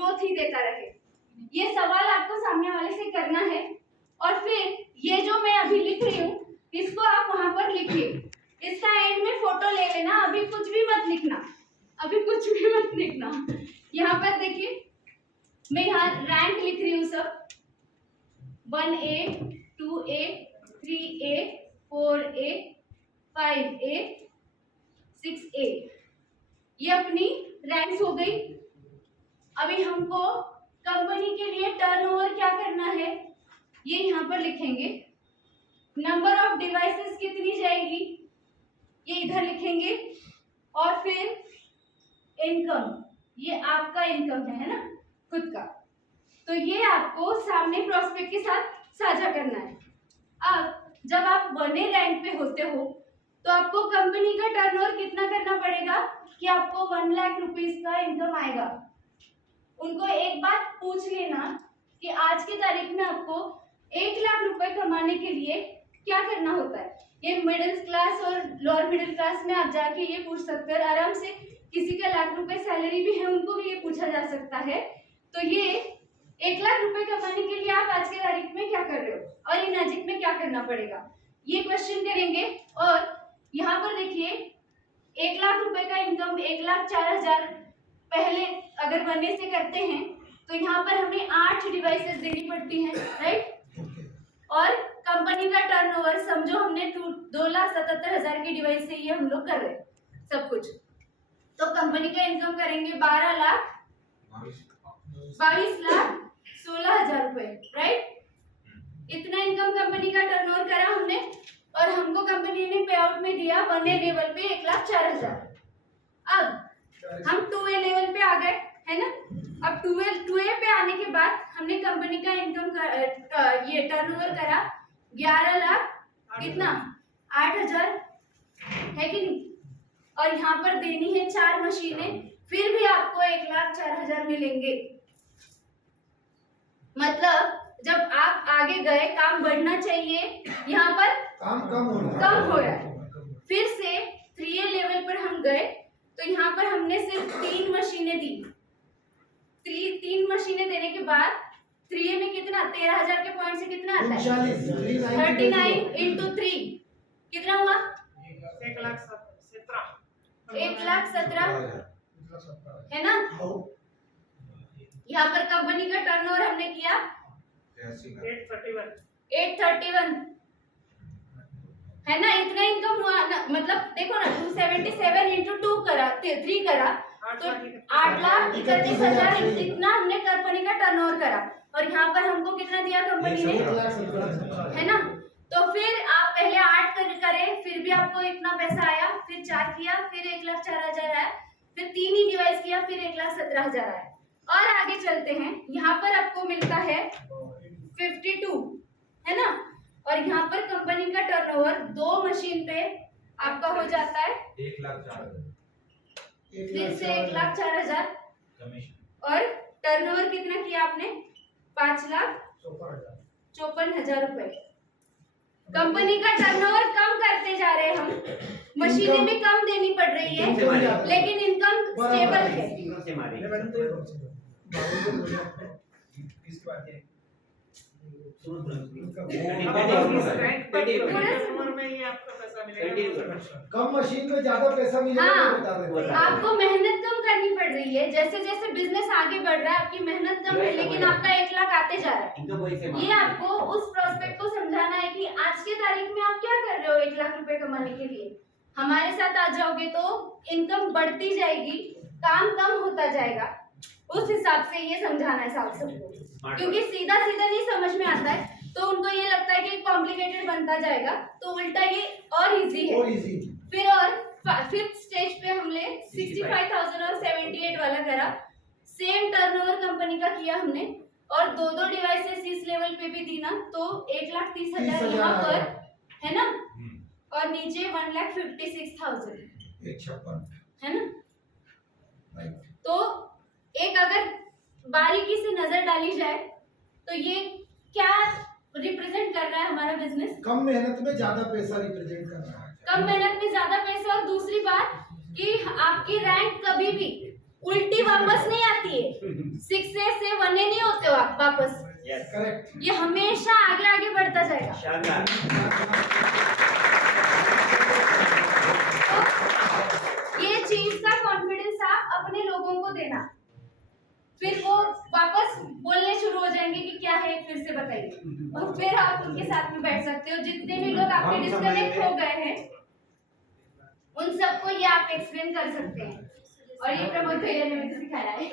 Growth ही देता रहे। ये सवाल आपको सामने वाले से करना है और फिर ये जो मैं अभी लिख रही हूँ इसको आप वहां पर लिखिए। इसका एंड में फोटो ले लेना, अभी कुछ भी मत लिखना, अभी कुछ भी मत लिखना। यहाँ पर देखिए मैं यहाँ रैंक लिख रही हूँ सब 1A 2A 3A 4A 5A 6A, ये अपनी रैंक्स हो गई। अभी हमको कंपनी के लिए टर्नओवर क्या करना है ये यहाँ पर लिखेंगे। नंबर ऑफ डिवाइसेस कितनी जाएगी ये इधर लिखेंगे और फिर इनकम, ये आपका इनकम है ना खुद का, तो ये आपको सामने प्रोस्पेक्ट के साथ साझा करना है। अब जब आप 1A रैंक पे होते हो तो आपको कंपनी का टर्नओवर कितना करना पड़ेगा कि आपको 1 लाख रुपीस का इनकम आएगा। उनको एक बात पूछ लेना कि आज की तारीख में आपको 1 लाख रुपए कमाने के लिए क्या करना होता है। ये मिडिल क्लास और लोअर मिडिल क्लास में आप जाके ये पूछ सकते हैं आराम से, किसी का लाख रुपए सैलरी भी है उनको भी ये पूछा जा सकता है। तो ये 1 लाख रुपए कमाने के लिए आप आज की तारीख में क्या कर रहे हो और इन अजीब में क्या करना पड़ेगा, ये क्वेश्चन करेंगे। और यहाँ पर देखिए 1 लाख रुपए का इनकम 1,04,000 पहले अगर 1A से करते हैं तो यहाँ पर हमें 8 डिवाइसेस देनी पड़ती हैं, राइट। और कंपनी का टर्नओवर समझो हमने 2,77,000 की डिवाइस से ये हम लोग कर रहे हैं सब कुछ, तो कंपनी का इनकम करेंगे 22,16,000 रुपए, राइट। इतना इनकम कंपनी का टर्नओवर करा हमने और हमको कंपनी ने पे आउट में दिया 1A लेवल पे 1,04,000। अब हम 2A लेवल पे आ गए है ना। अब 2A पे आने के बाद हमने कंपनी का इनकम ये टर्नओवर करा 11 लाख कितना 8,000 है कि नहीं। और यहाँ पर देनी है 4 मशीनें, फिर भी आपको 1,04,000 मिलेंगे। मतलब जब आप आगे गए काम बढ़ना चाहिए, यहाँ पर काम कम हो रहा है। फिर से 3A लेवल पर हम गए तो यहाँ पर हमने सिर्फ 3 मशीनें दी। 3 मशीनें देने के बाद 3A में कितना 13,000 के पॉइंट से कितना आता है 39 इंटू 3 कितना हुआ 1,17,000 है ना। यहाँ पर कंपनी का टर्नओवर हमने किया 831 है ना। इतना इनकम हुआ ना, मतलब देखो ना 277 इंटू 2 करा 3 करा तो 8,31,000 इतना हमने कंपनी का टर्नओवर करा। और यहाँ पर हमको कितना दिया कंपनी ने है ना। तो फिर आप पहले 8 करे फिर भी आपको इतना पैसा आया, फिर 4 किया फिर 1,04,000 आया, फिर 3 ही डिवाइस किया फिर 1,17,000 आया। और आगे चलते हैं, यहाँ पर आपको मिलता है 52 है ना। और यहाँ पर कंपनी का टर्नओवर 2 मशीन पे आपका हो जाता है 1,04,000 फिर से 1,04,000 और टर्नओवर कितना किया आपने 5,54,000 रुपए। कंपनी का टर्नओवर कम करते जा रहे हैं हम, मशीनें भी कम देनी पड़ रही है लेकिन इनकम स्टेबल है। कम मशीन में ज्यादा पैसा मिलेगा। हाँ, आपको मेहनत कम करनी पड़ रही है। जैसे जैसे बिजनेस आगे बढ़ रहा है आपकी मेहनत कम है लेकिन आपका 1 लाख आते जा रहा है। ये आपको उस प्रोस्पेक्ट को समझाना है कि आज की तारीख में आप क्या कर रहे हो 1 लाख रुपए कमाने के लिए। हमारे साथ आ जाओगे तो इनकम बढ़ती जाएगी, काम कम होता जाएगा। उस हिसाब से ये समझाना है साफ सबको, क्योंकि सीधा सीधा नहीं समझ में आता है तो उनको ये लगता है कि कॉम्प्लिकेटेड बनता जाएगा, तो उल्टा ये और इजी है। फिर और 5th स्टेज पे हमने 65,000 और 78 वाला करा। सेम टर्नओवर कंपनी का किया हमने और 2 डिवाइसेस इस लेवल पे भी दी ना, तो 1,30,000 यहाँ पर है ना और नीचे 1,56,000 है ना। तो एक अगर बारीकी से नजर डाली जाए तो ये क्या रिप्रेजेंट कर रहा है हमारा बिजनेस, कम मेहनत में ज्यादा पैसा रिप्रेजेंट कर रहा है। कम मेहनत में ज्यादा पैसा। और दूसरी बात कि आपकी रैंक कभी भी उल्टी वापस नहीं आती है। 6 से 1 नहीं होते हो आप वापस। करेक्ट। ये हमेशा आगे आगे बढ़ता जाएगा। शानदार। तो ये चीज का कॉन्फिडेंस आप अपने लोगों को देना, फिर वो वापस बोलने शुरू हो जाएंगे कि क्या है, फिर से बताइए, और फिर आप उनके साथ में बैठ सकते हो। जितने भी लोग आपके डिस्कनेक्ट हो गए हैं उन सबको ये आप एक्सप्लेन कर सकते हैं, और ये प्रमोद भैया ने मुझे सिखाया है।